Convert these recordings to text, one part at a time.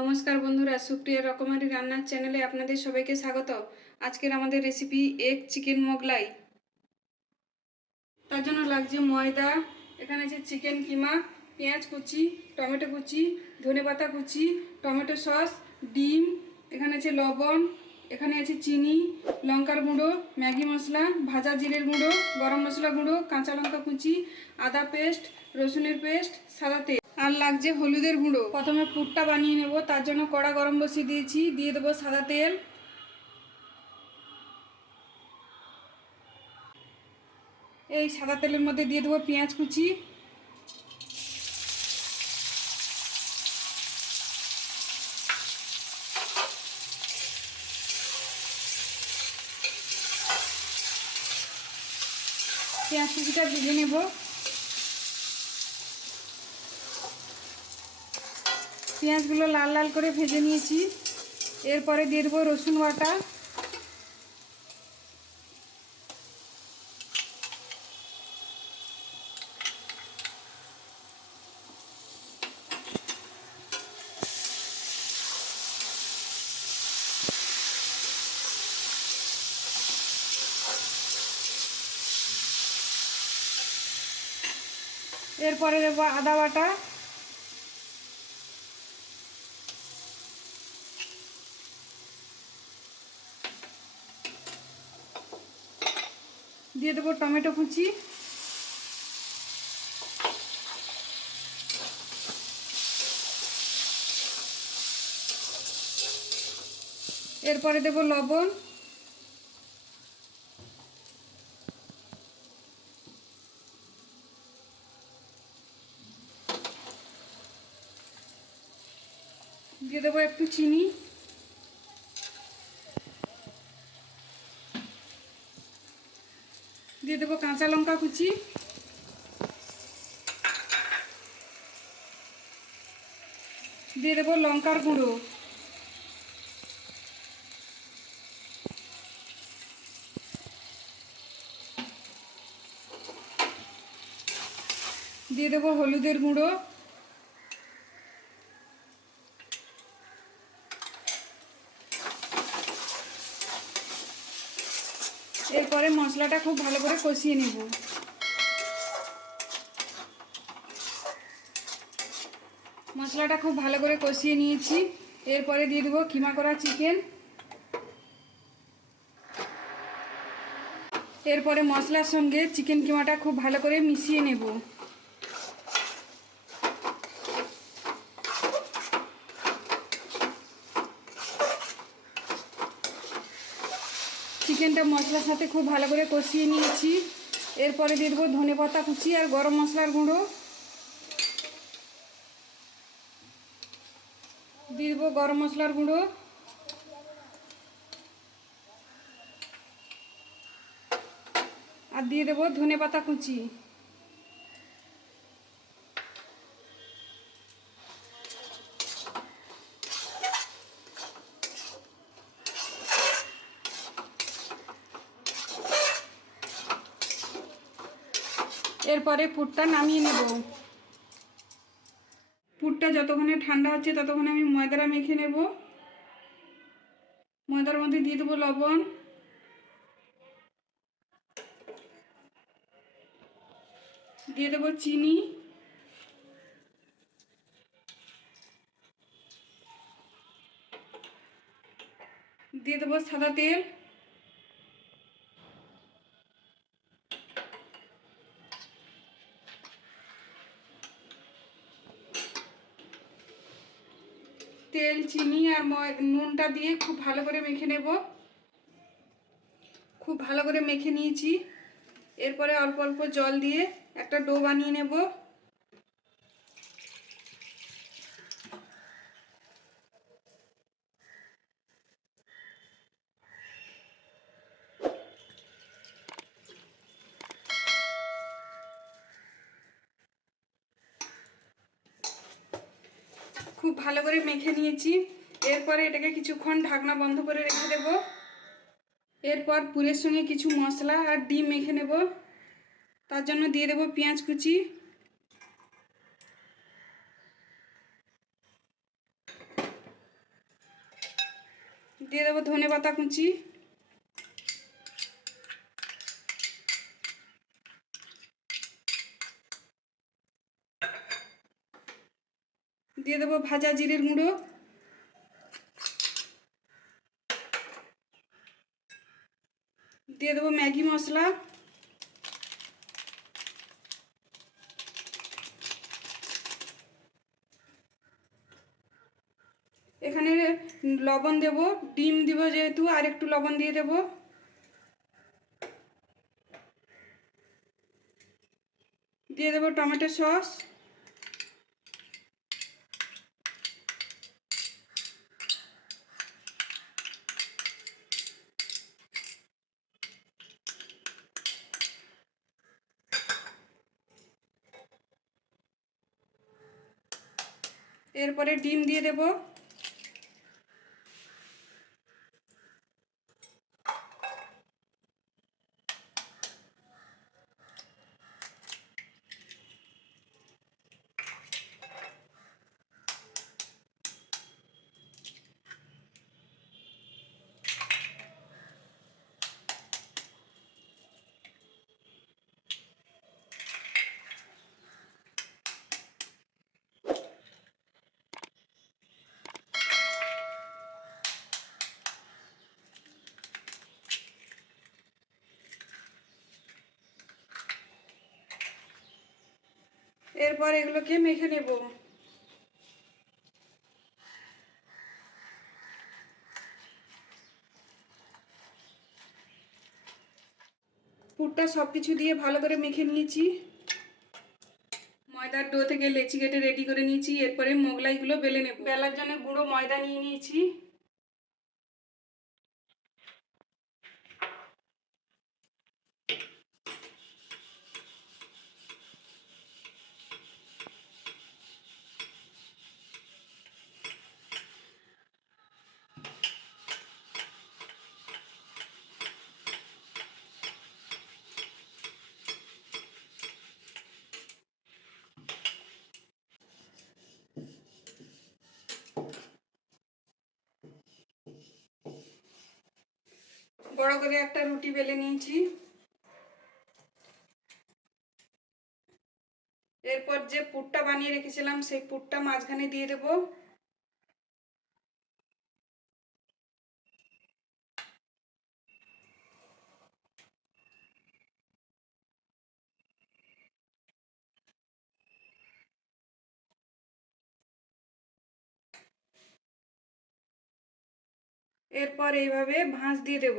নমস্কার বন্ধুরা, সুপ্রিয়া রকমারি রান্নার চ্যানেলে আপনাদের সবাইকে স্বাগত। আজকের আমাদের রেসিপি এগ চিকেন মোগলাই। তার জন্য লাগছে ময়দা, এখানে আছে চিকেন কিমা, পেঁয়াজ কুচি, টমেটো কুচি, ধনেপাতা কুচি, টমেটো সস, ডিম, এখানে আছে লবণ, এখানে আছে চিনি, লঙ্কার গুঁড়ো, ম্যাগি মশলা, ভাজা জিরের গুঁড়ো, গরম মশলা গুঁড়ো, কাঁচা লঙ্কা কুচি, আদা পেস্ট, রসুনের পেস্ট, সাদা তেল, আর লাগছে হলুদের গুঁড়ো। প্রথমে পুরটা বানিয়ে নেব, তার জন্য কড়া গরম বসিয়ে দিয়েছি। দিয়ে দেবো সাদা তেল, এই সাদা তেলের মধ্যে দিয়ে দেবো পেঁয়াজ কুচি, পেঁয়াজ কুচিটা ভেজে নেব। পেঁয়াজগুলো লাল লাল করে ভেজে নিয়েছি। এরপরে দিয়ে দেবো রসুন বাটা, এরপরে দেবো আদা বাটা, দিয়ে দেবো টমেটো কুচি, এরপরে দেবো লবণ, দিয়ে দেবো একটু চিনি, দিয়ে দেবো কাঁচা লঙ্কা কুচি, দিয়ে দেবো লঙ্কার গুঁড়ো, দিয়ে দেবো হলুদের গুঁড়ো, এরপরে মশলাটা খুব ভালো করে কষিয়ে নেব। মশলাটা খুব ভালো করে কষিয়ে নিয়েছি। এরপরে দিয়ে দেবো কিমা করা চিকেন। এরপরে মশলার সঙ্গে চিকেন কিমাটা খুব ভালো করে মিশিয়ে নেব। চিকেনটা মশলার সাথে খুব ভালো করে কষিয়ে নিয়েছি। এরপরে দিয়ে দেবো ধনেপাতা কুচি আর গরম মশলার গুঁড়ো, দিয়ে দেবো গরম মশলার গুঁড়ো, আর দিয়ে দেবো ধনেপাতা কুচি। এরপরে পুরটা নামিয়ে নেব। পুরটা যতক্ষণে ঠান্ডা হচ্ছে ততক্ষণে আমি ময়দাটা মেখে নেব। ময়দার মধ্যে দিয়ে দেবো লবণ, দিয়ে দেবো চিনি, দিয়ে দেবো সাদা তেল, তেল, চিনি আর নুনটা দিয়ে খুব ভালো করে মেখে নেব। খুব ভালো করে মেখে নিয়েছি। এরপরে অল্প অল্প জল দিয়ে একটা ডো বানিয়ে নেব। খুব ভালো করে মেখে নিয়েছি। এরপরে এটাকে কিছুক্ষণ ঢাকনা বন্ধ করে রেখে দেব। এরপর পুরের সঙ্গে কিছু মশলা আর ডিম মেখে নেব। তার জন্য দিয়ে দেব পেঁয়াজ কুচি, দিয়ে দেবো ধনে পাতা কুচি, দিয়ে দেবো ভাজা জিরের গুঁড়ো, দিয়ে দেবো ম্যাগি মশলা, এখানে লবণ দেব, ডিম দিব যেহেতু আর একটু লবণ দিয়ে দেব, দিয়ে দেবো টমেটো সস, এরপরে ডিম দিয়ে দেব, এরপর এগুলোকে মেখে নেব। পুরটা সব কিছু দিয়ে ভালো করে মেখে নিয়েছি। ময়দার ডো থেকে লেচি কেটে রেডি করে নিয়েছি। এরপরে মোগলাইগুলো বেলে নেব। বেলার জন্য গুঁড়ো ময়দা নিয়ে নিয়েছি। বড় করে একটা রুটি বেলে নিয়েছি। এরপর যে পুরটা বানিয়ে রেখেছিলাম সেই পুরটা মাঝখানে দিয়ে দেব। এরপর এইভাবে ভাঁজ দিয়ে দেব।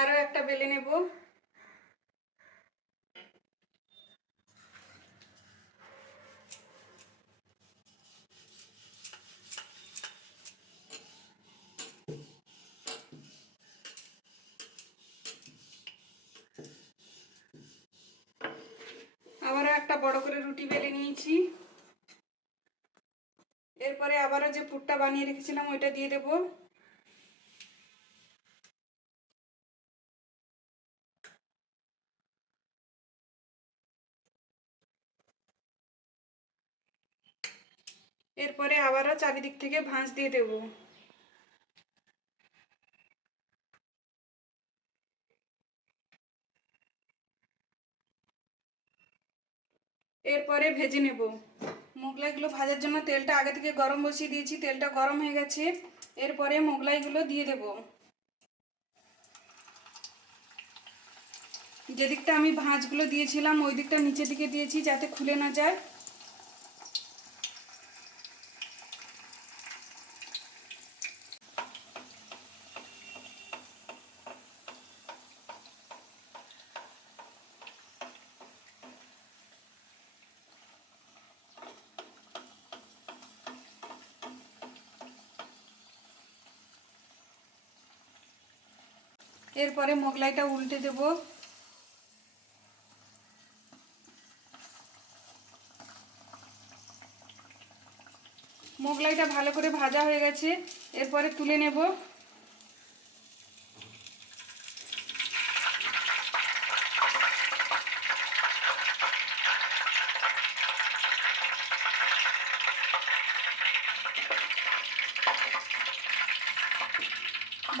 আরো একটা বেলে নেব। আবারও একটা বড় করে রুটি বেলে নিয়েছি। এরপরে আবারও যে পুরটা বানিয়ে রেখেছিলাম ওইটা দিয়ে দেব। এরপরে আবারও চারিদিক থেকে ভাঁজ দিয়ে দেব। এরপরে ভেজে নেব। মোগলাইগুলো ভাজার জন্য তেলটা আগে থেকে গরম বসিয়ে দিয়েছি। তেলটা গরম হয়ে গেছে। এরপরে মোগলাইগুলো দিয়ে দেব। যেদিকটা আমি ভাঁজগুলো দিয়েছিলাম ওই দিকটা নিচের দিকে দিয়েছি যাতে খুলে না যায়। এরপরে মোগলাইটা উল্টে দেব। মোগলাইটা ভালো করে ভাজা হয়ে গেছে, এরপরে তুলে নেব।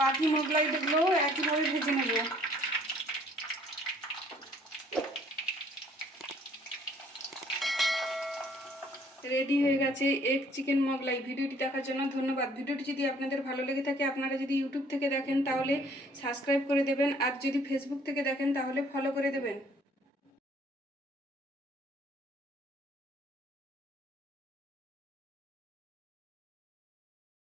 বাকি মোগলাইগুলো একইভাবে ভেজে নেব। রেডি হয়ে গেছে এগ চিকেন মোগলাই। ভিডিওটি দেখার জন্য ধন্যবাদ। ভিডিওটি যদি আপনাদের ভালো লেগে থাকে, আপনারা যদি ইউটিউব থেকে দেখেন তাহলে সাবস্ক্রাইব করে দেবেন, আর যদি ফেসবুক থেকে দেখেন তাহলে ফলো করে দেবেন।